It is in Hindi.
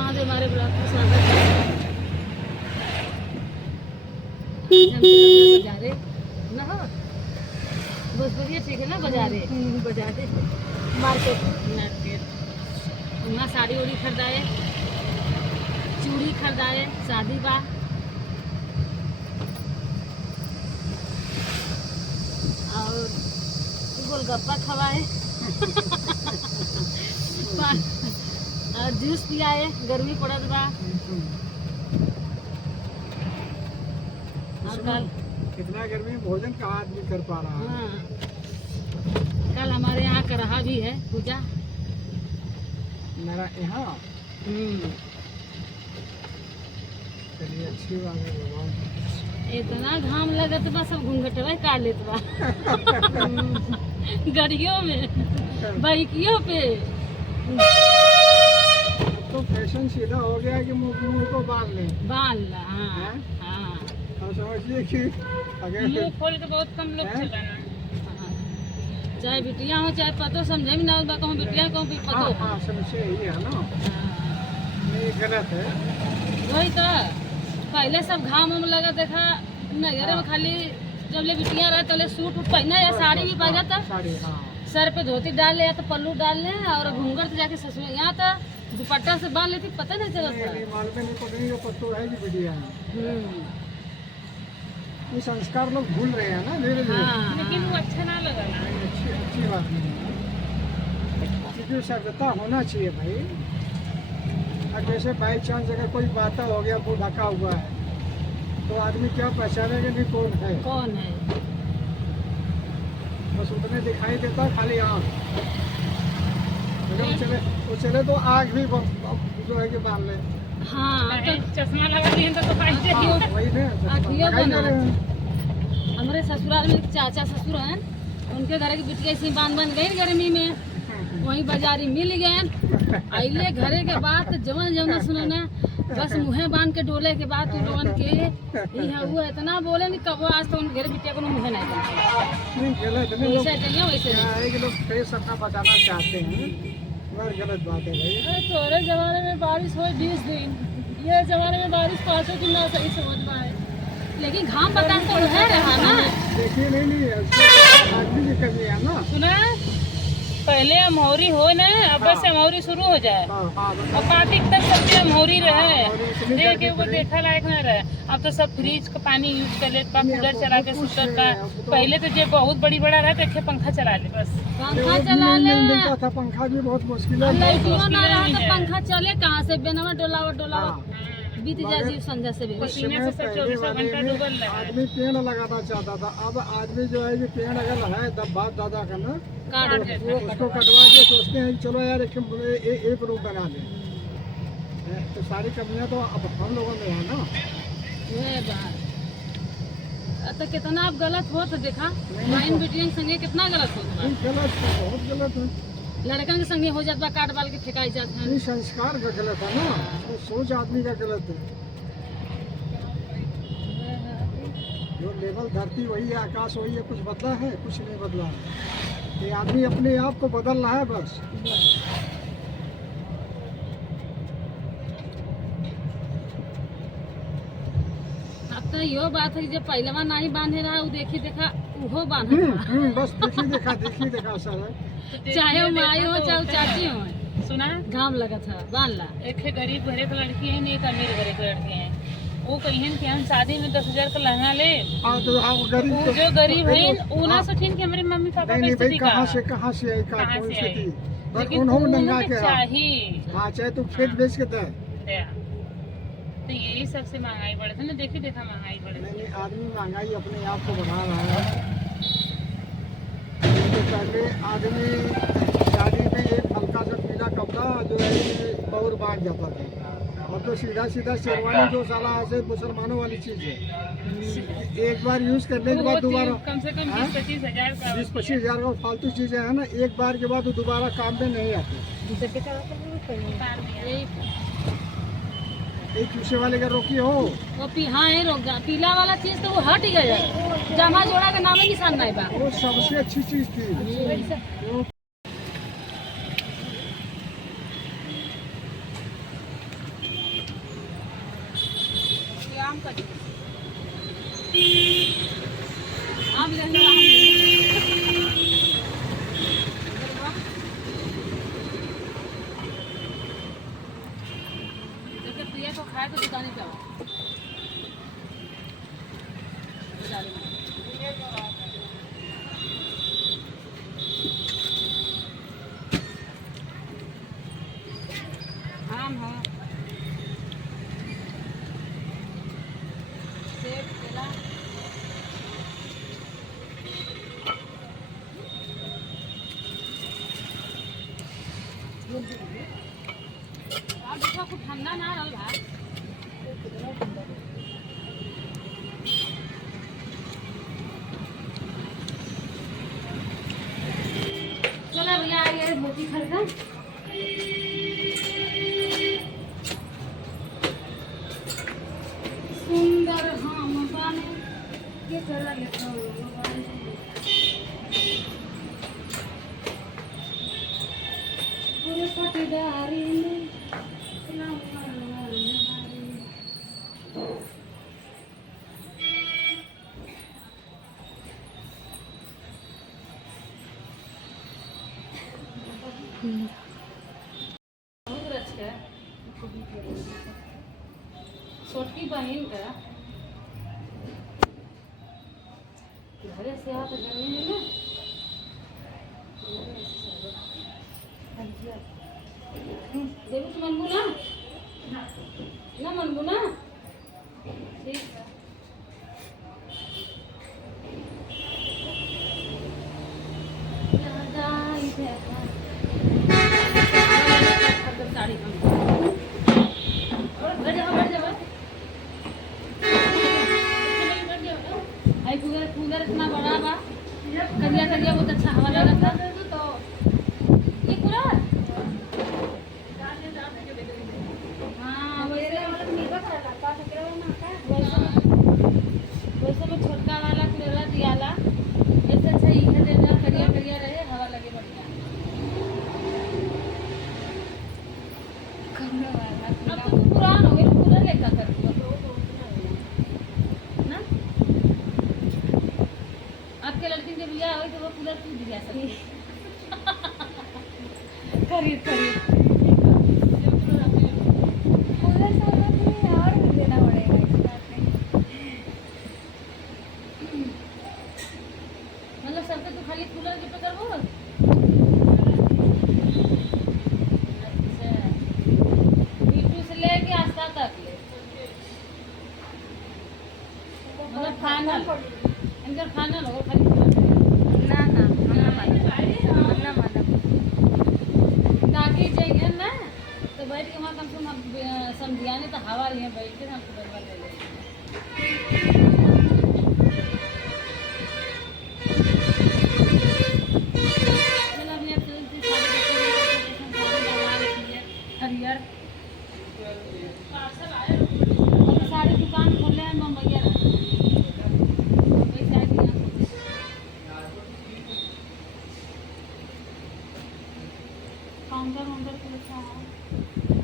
महादेव हमारे ब्लॉग का स्वागत है। बाजारे ना हो भोजपुरी ठीक है ना, बाजारे बाजारे मार्केट वहाँ साड़ी उड़ी खरीदाए, चूड़ी खरीदाए, शादी बा और गोलगप्पा खवाए और जूस पियाए, गर्मी पड़त बा। और कल कितना गर्मी में भोजन कहाँ आदमी कर पा रहा है। हाँ, कल हमारे यहाँ का रहा भी है पूजा मेरा यहाँ चलिए अच्छी बात है भगवान। इतना घाम लगत बा, सब घूंघटवा काट लेत बा गाड़ियों में बाइकियों पे। तो फैशन सीधा हो गया है कि मुंह को बांध लें, बाल हाँ हाँ। और समझिए कि अगर मुंह खोल के बहुत कम लोग चलाना, चाहे बिटिया हो चाहे पतो, समझे भी ना हो कहूँ बिटिया कहूँ पतो। हाँ समझिए यही है ना, नहीं गलत है। वही तो पहले सब घाम उम लगा देखा नगर में, खाली जब ले बिटिया रहे तो ले सूट पहना या साड़ी ही पहना था, सर पे धोती डाल ले या तो पल्लू डाल ले और घूंघट से जाके ससुर यहाँ तो दुपट्टा से बांध लेती, पता नहीं चला मालूम नहीं पड़ रही पत्तो है कि बिटिया है। ये संस्कार लोग भूल रहे हैं ना धीरे धीरे। लेकिन वो अच्छा ना लगा ना, अच्छी बात नहीं है, क्योंकि सभ्यता होना चाहिए भाई। और जैसे बाई चांस अगर कोई बाता हो गया, वो ढका हुआ है, तो आदमी क्या पहचानेगा कि कौन है। कौन है, बस उतने दिखाई देता खाली आँख। अगर वो चले तो आँख भी जो है कि बांध ले। हाँ तो चश्मा लगा लिए तो वही ना। हमारे ससुराल में चाचा ससुर हैं, उनके घर की बिटिया ऐसी बांध गई गर्मी में, वहीं बाजारी मिल गए। अले घरे के बाद जवन जवन सुनो ना, बस मुँहे बांध के डोले के बाद तू लोगन के वो इतना बोले नहीं कब आज तो उन घर बिटिया को मुँहे नहीं गलत वैसे लोग फेस अपना बचाना चाहते हैं, गलत बात है भाई। थोड़े जमाने में बारिश हो 20 दिन, ये जमाने में बारिश 5 दिन ना सही समझ पाए, लेकिन घाम पता तो है रहा ना। देखिए नहीं आदमी की कमी है ना। सुना पहले अमौरी हो ना, अब से अमौरी शुरू हो जाए और कार्तिक तक सबसे अमौरी रहे, देखे वो देखा लायक न रहे। अब तो सब फ्रिज का पानी यूज कर लेता, कूलर चला के सुतत बा। पहले तो जो बहुत बड़ी बड़ा रहा तो पंखा चला ले, बस पंखा चला ले था। पंखा भी बहुत मुश्किल है, ना रहा तो पंखा चले कहाँ से, बिना डोलावा बीत जाए संध्या से पसीने से 24 घंटा डूबल रहा। आदमी पेड़ लगाना चाहता था, अब आदमी जो है कि पेड़ अगर है तब बाप दादा का ना उसको कटवा के सोचते हैं चलो यार एक रूम बना ले। तो सारी कमियां तो अब हम लोगों में है ना। ये बात तो कितना आप गलत हो तो देखा, बहन बेटियों के संगे कितना गलत हो, गलत है, बहुत गलत है। लड़कन के संगे हो जाता, काट बाल के फेंकाई जाते हैं। संस्कार का गलत है ना, तो सोच आदमी का गलत है। जो लेवल धरती वही है, आकाश वही है, कुछ बदला है? कुछ नहीं बदला है। ये आदमी अपने आप को बदल रहा है बस। अब तो यो बात है जब पहलवा नहीं बांधे रहा, वो देखी देखा वो बांधे बस देखी देखा सर, चाहे माई हो चाहे चाची हो। सुना घाम लगा था बांध ला। एक गरीब घरे की लड़की है, नहीं एक अमीर घरे की लड़की है। वो कहीं कि हम शादी में 10,000 का लहंगा ले, वो जो गरीब है वो ना सोचें कि हमारे मम्मी पापा की स्थिति कहाँ से चाहिए। हाँ चाहे तुम खेत बेच के दे, तो यही सबसे महंगाई बढ़े थे ना, देखा महंगाई बढ़े। नहीं आदमी महंगाई अपने आप को बढ़ा रहा है। तो पहले आदमी शादी में एक हल्का सा पीला कपड़ा जो है और बांध जाता था, और तो सीधा शेरवानी जो साला ऐसे मुसलमानों वाली चीज़ है, एक बार यूज करने के बाद दोबारा कम से कम 20-25 हज़ार का फालतू चीज़ें है ना, एक बार के बाद दोबारा काम में नहीं आती। एक चूसे वाले का रोकी हो वो हाँ है रोक जा, पीला वाला चीज तो वो हट ही गया, जमा जोड़ा का नाम ही निशान नहीं बा। वो सबसे अच्छी चीज थी। कर दो आप ले लो हम देखिए प्रिया को खाए तो दुकाने पे आओ आम हो सेब केला आप देखो कुछ ठंडा ना रहल बा चलो भैया आइए मोती खरीदा सुंदर हम बने के कलर लिखो पूरे पटदारी में छोटकी बहन का घरे से आ तो जमीन है ना देखो तो मनबू ना मनबू ना ठीक है साड़ी कूलर इतना बड़ा बा करिया करिया बहुत अच्छा हवा लगा था ये कूलर हाँ वैसे में छोटका वाला कूलर दियाला ऐसे अच्छा इधर देना करिया करिया रहे हवा लगे बढ़िया अब तो पुरान हो गए कूलर लेकर कर ना आपके लड़की के बिया हो तो वो कूलर क्यों दिया सभी खरीद कूलर और देना पड़ेगा मतलब सबके तो खाली कूलर के पे करबो अच्छा नीटू से लेके आस्था तक ले मतलब फाइनल इनका फाइनल होगा खाली ना ताकि जाइए ना तो बैठ के वहाँ कम से कम समझिया नहीं तो हवा रही है बैठ के हमको बनवा ले हरियर साड़ी दुकान खोले हैं मुंबईया काउंटर वाउंटर खुल अच्छा है